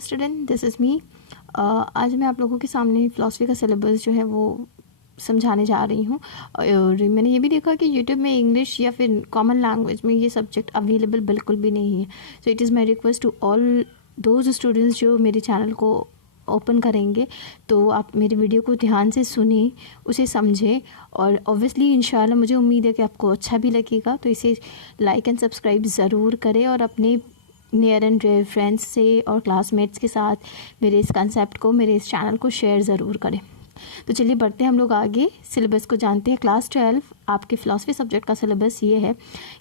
Student, this is me. आज मैं आप लोगों के सामने फ़िलासफ़ी का सिलेबस जो है वो समझाने जा रही हूँ। और मैंने ये भी देखा कि यूट्यूब में इंग्लिश या फिर कॉमन लैंग्वेज में ये सब्जेक्ट अवेलेबल बिल्कुल भी नहीं है। So it is my request to all those students जो मेरे चैनल को ओपन करेंगे, तो आप मेरी वीडियो को ध्यान से सुने, उसे समझें और ऑब्वियसली इंशाल्लाह मुझे उम्मीद है कि आपको अच्छा भी लगेगा। तो इसे लाइक एंड सब्सक्राइब ज़रूर करें और अपने नियर एंड डियर फ्रेंड्स से और क्लासमेट्स के साथ मेरे इस कंसेप्ट को, मेरे इस चैनल को शेयर ज़रूर करें। तो चलिए बढ़ते हैं हम लोग आगे, सिलेबस को जानते हैं। क्लास 12 आपके फ़िलासफ़ी सब्जेक्ट का सिलेबस ये है।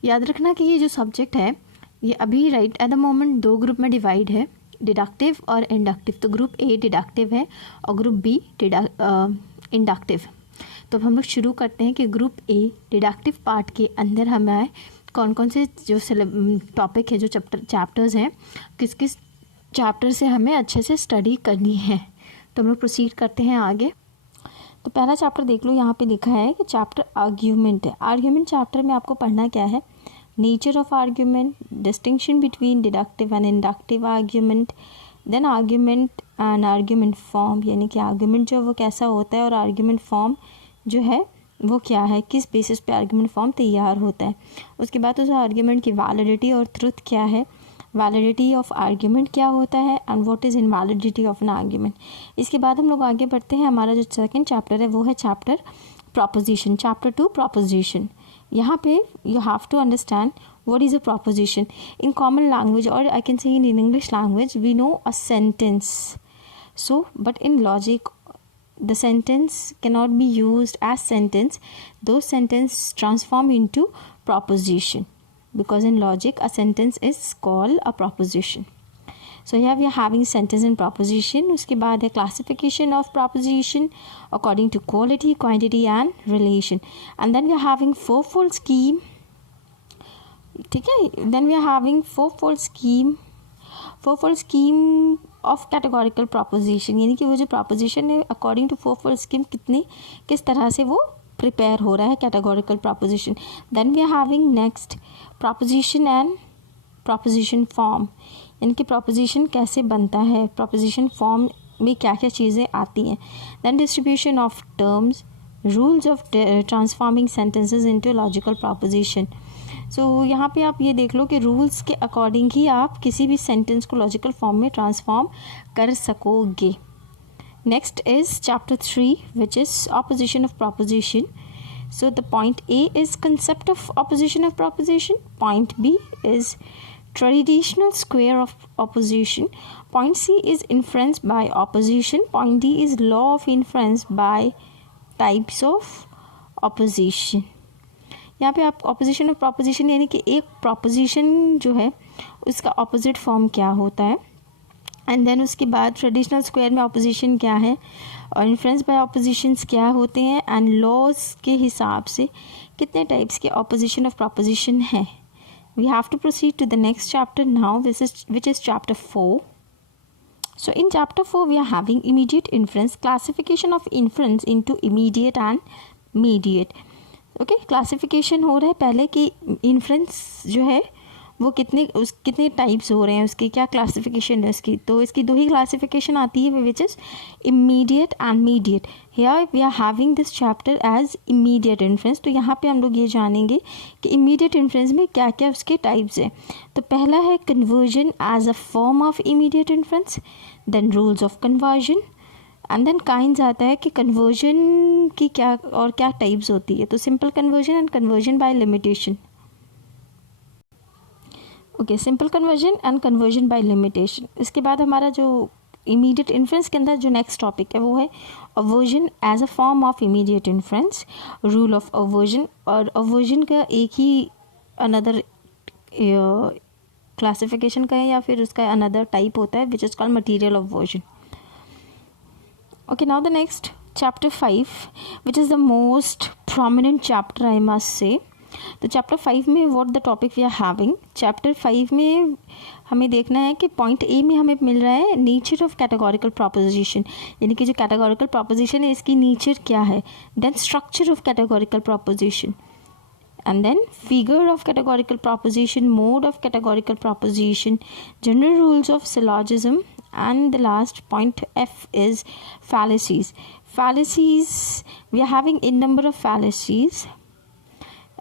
याद रखना कि ये जो सब्जेक्ट है ये अभी right at the moment 2 group में डिवाइड है, डिडक्टिव और इंडक्टिव। तो ग्रुप ए डिडक्टिव है और ग्रुप बी इंडक्टिव। तो अब हम लोग शुरू करते हैं कि ग्रुप ए डिडक्टिव पार्ट के अंदर हमें कौन कौन से जो टॉपिक है, जो चैप्टर्स हैं, किस किस चैप्टर से हमें अच्छे से स्टडी करनी है। तो हम लोग प्रोसीड करते हैं आगे। तो पहला चैप्टर देख लो, यहाँ पे लिखा है कि चैप्टर आर्ग्यूमेंट है। आर्ग्यूमेंट चैप्टर में आपको पढ़ना क्या है? Nature of argument, distinction between deductive and inductive argument, then argument and argument form, यानी कि आर्ग्यूमेंट जो वो कैसा होता है और आर्ग्यूमेंट फॉर्म जो है वो क्या है, किस बेसिस पे आर्ग्यूमेंट फॉर्म तैयार होता है। उसके बाद उस आर्ग्यूमेंट की वैलिडिटी और ट्रुथ क्या है, वैलिडिटी ऑफ आर्ग्यूमेंट क्या होता है and what is invalidity of an argument. इसके बाद हम लोग आगे बढ़ते हैं। हमारा जो सेकंड चैप्टर है वो है चैप्टर प्रोपोजिशन, चैप्टर 2 प्रोपोजिशन। यहाँ पे you have to understand what is a proposition in common language, or I can say in English language we know a sentence. So but in logic the sentence cannot be used as sentence. Those sentence transform into proposition, because in logic a sentence is called a proposition. So here we are having sentence and proposition. उसके बाद है classification of proposition according to quality, quantity and relation. And then we are having fourfold scheme. ठीक है, then we are having fourfold scheme of categorical proposition, यानी कि वो जो proposition है अकॉर्डिंग टू फोरफोल्ड स्कीम किस तरह से वो प्रिपेयर हो रहा है categorical proposition. Then we are having next proposition and proposition form, यानी कि प्रोपोजिशन कैसे बनता है, प्रोपोजिशन फॉर्म में क्या क्या चीज़ें आती हैं। Then distribution of terms, rules of transforming sentences into logical proposition. So यहाँ पे आप ये देख लो कि रूल्स के अकॉर्डिंग ही आप किसी भी सेंटेंस को लॉजिकल फॉर्म में ट्रांसफॉर्म कर सकोगे। Next is chapter 3 which is opposition of proposition. So the point A is concept of opposition of proposition, point B is traditional square of opposition, point C is inference by opposition, point D is law of inference by types of opposition. यहाँ पे आप opposition of proposition, यानी कि एक proposition जो है उसका opposite form क्या होता है, एंड देन उसके बाद ट्रेडिशनल स्क्वायर में ऑपोजिशन क्या है और इन्फ्लुएंस बाय ऑपोजिशंस क्या होते हैं, एंड लॉज के हिसाब से कितने टाइप्स के ऑपोजिशन ऑफ प्रोपोजिशन हैं। We have to proceed to the next chapter now, which is chapter 4. So in chapter 4 we are having immediate inference, classification of inference into immediate and mediate. Okay, classification हो रहा है पहले कि inference जो है वो कितने टाइप्स हो रहे हैं, उसकी क्या क्लासिफिकेशन है उसकी। तो इसकी 2 ही क्लासिफिकेशन आती है, which is immediate and mediate. Here we are having this chapter as immediate inference. तो यहाँ पे हम लोग ये जानेंगे कि इमीडिएट इन्फ्रेंस में क्या क्या उसके टाइप्स हैं। तो पहला है conversion as a form of immediate inference, then rules of conversion, and then kinds आता है कि कन्वर्जन की क्या और क्या टाइप्स होती है। तो simple conversion and conversion by limitation. Okay, simple conversion and conversion by limitation. इसके बाद हमारा जो इमीडिएट इन्फ्रेंस के अंदर जो नेक्स्ट टॉपिक है वो है obversion as a form of immediate inference, rule of obversion. और अवर्जन का एक ही अनदर क्लासिफिकेशन का है या फिर उसका अनदर टाइप होता है, which is called material of aversion. Okay, now the next chapter 5, which is the most prominent chapter I must say. तो चैप्टर 5 में what the topic we are having, chapter 5 में हमें देखना है कि पॉइंट ए में हमें मिल रहा है नेचर ऑफ कैटेगोरिकल प्रोपोजिशन, यानी कि जो कैटेगोरिकल प्रोपोजिशन है इसकी नेचर क्या है, then structure of categorical proposition, and then figure of categorical proposition, mode of categorical proposition, general rules of syllogism, And the last point F is fallacies. Fallacies, we are having in number of fallacies.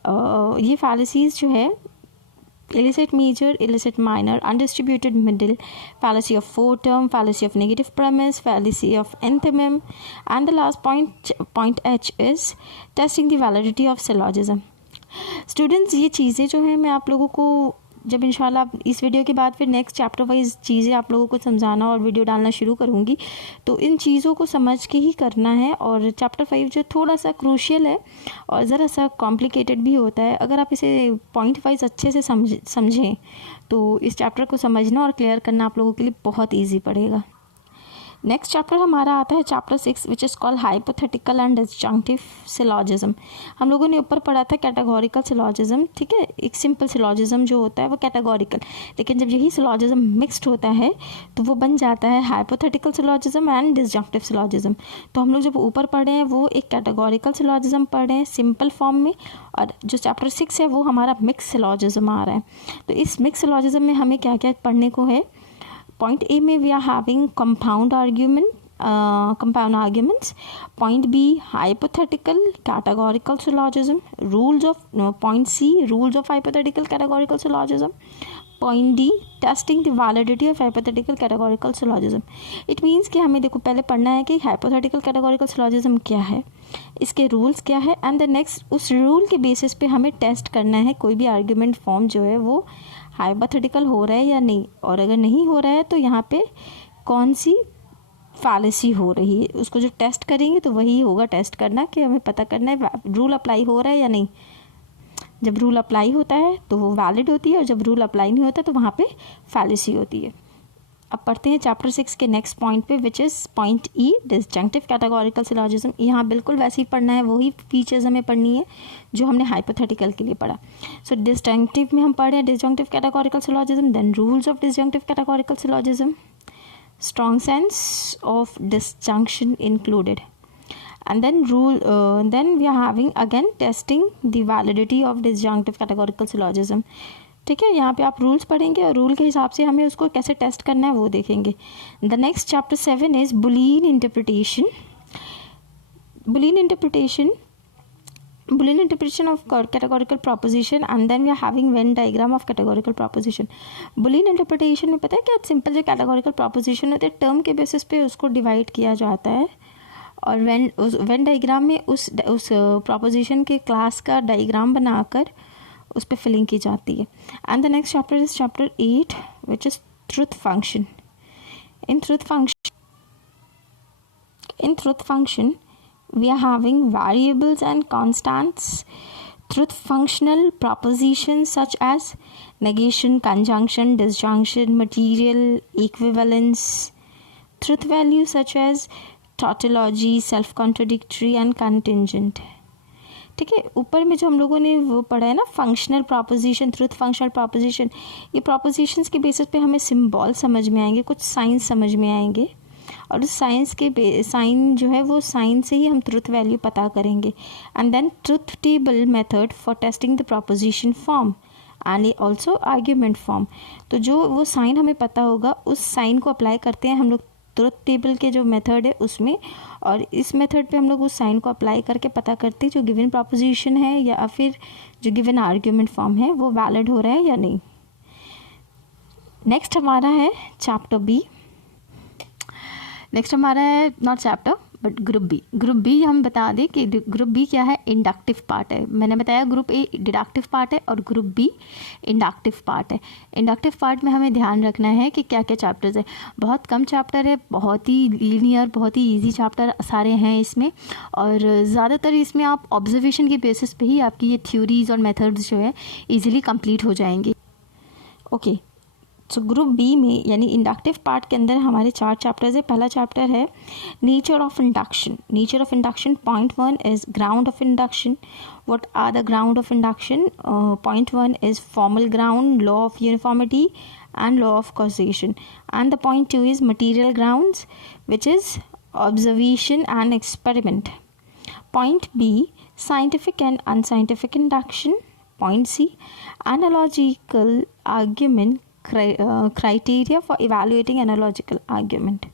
ये fallacies जो है illicit major, illicit minor, undistributed middle, fallacy of foreterm, fallacy of negative premise, fallacy of enthymeme, and the last point H is testing the validity of syllogism. Students, ये चीज़ें जो हैं मैं आप लोगों को जब इंशाल्लाह इस वीडियो के बाद फिर नेक्स्ट चैप्टर वाइज चीज़ें आप लोगों को समझाना और वीडियो डालना शुरू करूँगी, तो इन चीज़ों को समझ के ही करना है. और चैप्टर 5 जो थोड़ा सा क्रूशियल है और ज़रा सा कॉम्प्लिकेटेड भी होता है, अगर आप इसे पॉइंट वाइज अच्छे से समझें तो इस चैप्टर को समझना और क्लियर करना आप लोगों के लिए बहुत ईजी पड़ेगा. नेक्स्ट चैप्टर हमारा आता है chapter 6 which is called hypothetical and disjunctive syllogism. हम लोगों ने ऊपर पढ़ा था कैटेगोरिकल सिलॉजिज्म. ठीक है, एक सिंपल सिलॉजिज्म जो होता है वो कैटेगोरिकल, लेकिन जब यही सिलॉजिज्म मिक्स्ड होता है तो वो बन जाता है hypothetical syllogism and disjunctive syllogism. तो हम लोग जब ऊपर पढ़े हैं वो एक कैटेगोरिकल सिलॉजिज्म पढ़े हैं सिंपल फॉर्म में, और जो चैप्टर 6 है वो हमारा मिक्स सिलॉजिज्म आ रहा है. तो इस मिक्स सिलॉजिज्म में हमें क्या क्या पढ़ने को है. पॉइंट ए में we are having compound arguments. Point B hypothetical categorical syllogism. Rules of point C rules of hypothetical categorical syllogism. Point D testing the validity of hypothetical categorical syllogism. It means कि हमें देखो पहले पढ़ना है कि hypothetical categorical syllogism क्या है, इसके रूल्स क्या है, एंड द नेक्स्ट उस रूल के बेसिस पे हमें टेस्ट करना है कोई भी आर्ग्यूमेंट फॉर्म जो है वो हाइपोथेटिकल हो रहा है या नहीं, और अगर नहीं हो रहा है तो यहाँ पे कौन सी फैलेसी हो रही है उसको जो टेस्ट करेंगे तो वही होगा टेस्ट करना, कि हमें पता करना है रूल अप्लाई हो रहा है या नहीं. जब रूल अप्लाई होता है तो वो वैलिड होती है, और जब रूल अप्लाई नहीं होता तो वहाँ पे फैलेसी होती है. अब पढ़ते हैं चैप्टर 6 के नेक्स्ट पॉइंट पे which is point E disjunctive categorical syllogism. यहाँ बिल्कुल वैसे ही पढ़ना है, वही फीचर्स हमें पढ़नी है जो हमने हाइपोथेटिकल के लिए पढ़ा. सो डिसजंक्टिव में हम पढ़े हैं disjunctive categorical syllogism, then rules of disjunctive categorical syllogism, strong sense of disjunction included, and then we are having again testing the validity of disjunctive categorical syllogism. ठीक है, यहाँ पे आप रूल्स पढ़ेंगे और रूल के हिसाब से हमें उसको कैसे टेस्ट करना है वो देखेंगे. The next chapter 7 is Boolean interpretation. Boolean interpretation of categorical proposition, and then we are having Venn diagram of categorical proposition. Boolean interpretation में पता है क्या, सिंपल जो कैटेगोरिकल प्रोपोजिशन होते हैं टर्म के बेसिस पे उसको डिवाइड किया जाता है, और वेन डायग्राम में उस प्रोपोजिशन के क्लास का डायग्राम बनाकर उस पर फिलिंग की जाती है. And the next chapter is chapter 8 which is truth function. In truth function we are having variables and constants, truth functional propositions such as negation, conjunction, disjunction, material, equivalence, truth values such as tautology, self contradictory and contingent. ठीक है, ऊपर में जो हम लोगों ने वो पढ़ा है ना functional proposition, truth functional proposition, ये प्रोपोजिशंस के बेसिस पे हमें सिंबल समझ में आएंगे, कुछ साइन समझ में आएंगे, और उस साइंस के साइन जो है वो साइन से ही हम ट्रुथ वैल्यू पता करेंगे. And then truth table method for testing the proposition form and also argument form. तो जो वो साइन हमें पता होगा उस साइन को अप्लाई करते हैं हम लोग ट्रुथ टेबल के जो मेथड है उसमें, और इस मेथड पे हम लोग उस साइन को अप्लाई करके पता करते हैं जो गिवन प्रोपोजिशन है या फिर जो गिवन आर्ग्यूमेंट फॉर्म है वो वैलिड हो रहा है या नहीं. नेक्स्ट हमारा है चैप्टर बी. नेक्स्ट हमारा है not chapter but group B. Group B हम बता दें कि ग्रुप बी क्या है, इंडक्टिव पार्ट है. मैंने बताया ग्रुप ए डिडक्टिव पार्ट है और ग्रुप बी इंडक्टिव पार्ट है. इंडक्टिव पार्ट में हमें ध्यान रखना है कि क्या क्या चैप्टर्स है. बहुत कम चैप्टर है, बहुत ही लीनियर, बहुत ही इजी चैप्टर सारे हैं इसमें, और ज़्यादातर इसमें आप ऑब्जर्वेशन के बेसिस पे ही आपकी ये थ्योरीज और मेथड्स जो है ईजिली कंप्लीट हो जाएंगे. ओके, सो ग्रुप बी में यानी इंडक्टिव पार्ट के अंदर हमारे 4 चैप्टर्स है. पहला चैप्टर है nature of induction. Nature of induction point 1 is ground of induction. What are the ground of induction? Point 1 is formal ground, law of uniformity and law of causation. And the point 2 is material grounds which is observation and experiment. Point B scientific and unscientific induction. Point C analogical argument, criteria for evaluating analogical argument.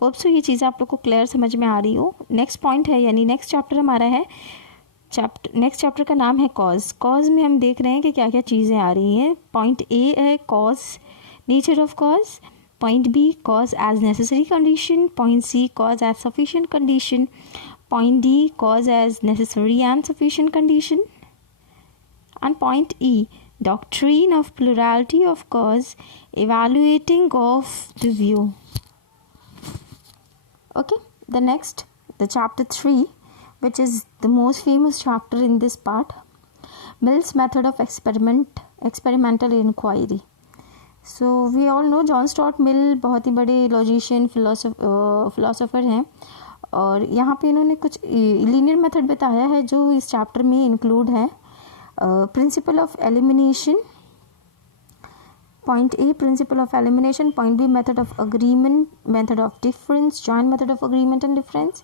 Hope so ये चीज़ें आप लोग को clear समझ में आ रही हो. Next point है, यानी नेक्स्ट चैप्टर हमारा है, नेक्स्ट चैप्टर का नाम है कॉज. कॉज में हम देख रहे हैं कि क्या क्या चीज़ें आ रही हैं. पॉइंट ए है cause, nature of cause. Point B cause as necessary condition. Point C cause as sufficient condition. Point D cause as necessary and sufficient condition. And point E, doctrine of plurality of cause, evaluating of the view. Okay, the next, the chapter 3, which is the most famous chapter in this part, Mill's method of experimental inquiry. So we all know John Stuart Mill बहुत ही बड़े logician philosopher हैं, और यहाँ पे इन्होंने कुछ linear method बताया है जो इस चैप्टर में इंक्लूड है. Principle of elimination. Point A principle of elimination. Point B method of agreement, method of difference, joint method of agreement and difference,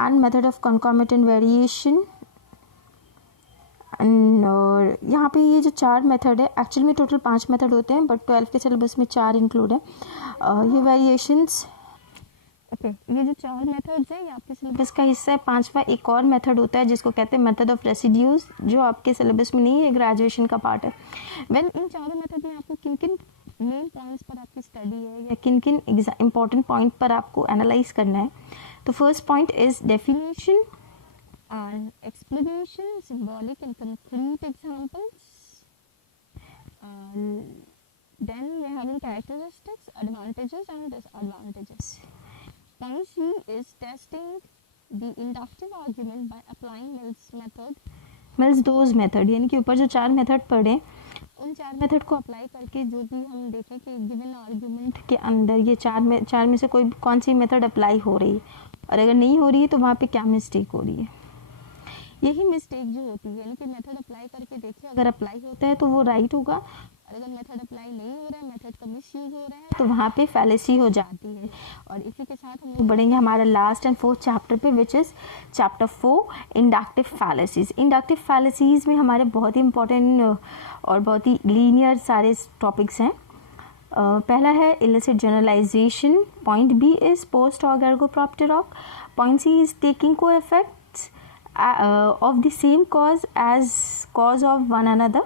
and method of concomitant variation. और यहाँ पे ये जो 4 मेथड है, एक्चुअल में total 5 method होते हैं, but 12 के सिलेबस में 4 इंक्लूड है. ये वेरिएशंस, ओके, ये जो 4 मेथड्स हैं ये आपके सिलेबस का हिस्सा है. 5वां एक और मेथड होता है जिसको कहते हैं मेथड ऑफ रेसिड्यूज, जो आपके सिलेबस में नहीं है, ग्रेजुएशन का पार्ट है. इन चारों मेथड में आपको किन किन मेन पॉइंट्स पर आपकी स्टडी है या किन किन इंपॉर्टेंट पॉइंट पर आपको एनालाइज करना है. तो first point is definition and explanation, symbolic and concrete examples. Then we have characteristics, advantages and disadvantages. Point C is testing the inductive argument by applying Mill's method. Mill's dose method, यानी कि ऊपर जो 4 method पढ़े, उन 4 method को apply करके जो भी हम देखें कि गिवन आर्ग्यूमेंट के अंदर ये 4 में से कोई कौन सी मेथड अप्लाई हो रही है, और अगर नहीं हो रही है तो वहाँ पे क्या मिस्टेक हो रही है. यही मिस्टेक जो होती है, यानी कि मेथड अप्लाई करके देखिए, अगर अप्लाई होता है तो वो राइट होगा, और अगर मेथड अप्लाई नहीं हो रहा है, मेथड का मिसयूज हो रहा है, तो वहाँ पे फैलेसी हो जाती है. और इसी के साथ हम लोग बढ़ेंगे हमारा लास्ट एंड 4th चैप्टर पे, which is chapter 4, inductive फैलेसीज. Inductive फैलेसीज में हमारे बहुत ही इंपॉर्टेंट और बहुत ही लीनियर सारे टॉपिक्स हैं. पहला है illicit generalisation. Point B is post hoc ergo propter hoc. Point C is taking co effects of the same cause as cause of one another,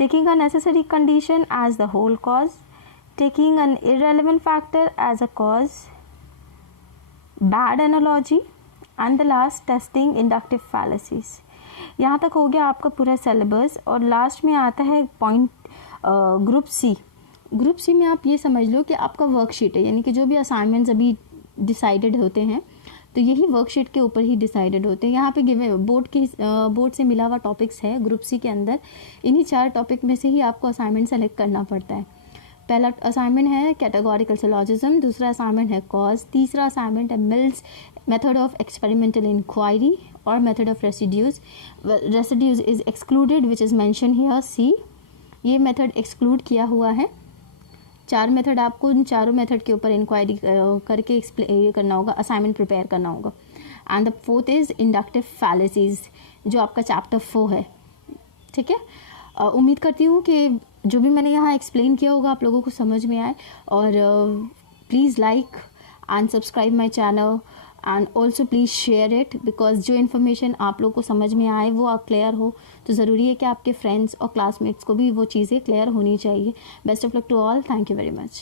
taking a necessary condition as the whole cause, taking an irrelevant factor as a cause, bad analogy, and the last testing inductive fallacies. यहाँ तक हो गया आपका पूरा syllabus, और last में आता है point group C. Group C में आप ये समझ लो कि आपका वर्कशीट है, यानी कि जो भी असाइनमेंट्स अभी डिसाइडेड होते हैं तो यही वर्कशीट के ऊपर ही डिसाइडेड होते हैं. यहाँ पे गिवन बोर्ड से मिला हुआ टॉपिक्स है ग्रुप सी के अंदर. इन्हीं 4 टॉपिक में से ही आपको असाइनमेंट सेलेक्ट करना पड़ता है. पहला असाइनमेंट है कैटेगोरिकल सिलोजिज्म, दूसरा असाइनमेंट है कॉज, तीसरा असाइनमेंट है Mill's method of experimental inquiry और method of residues. Residues is excluded which is mention here C. ये मेथड एक्सक्लूड किया हुआ है. 4 मेथड आपको उन चारों मेथड के ऊपर इंक्वायरी करके ये करना होगा, असाइनमेंट प्रिपेयर करना होगा. And the 4th is inductive फैलेसीज, जो आपका चैप्टर 4 है. ठीक है, उम्मीद करती हूँ कि जो भी मैंने यहाँ एक्सप्लेन किया होगा आप लोगों को समझ में आए. और please like and subscribe my channel, and also please share it, because जो इन्फॉर्मेशन आप लोगों को समझ में आए वो क्लियर हो, तो ज़रूरी है कि आपके फ्रेंड्स और क्लासमेट्स को भी वो चीज़ें क्लियर होनी चाहिए. Best of luck to all. Thank you very much.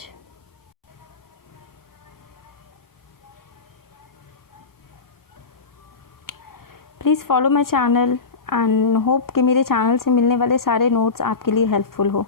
Please follow my channel and hope कि मेरे चैनल से मिलने वाले सारे नोट्स आपके लिए हेल्पफुल हो.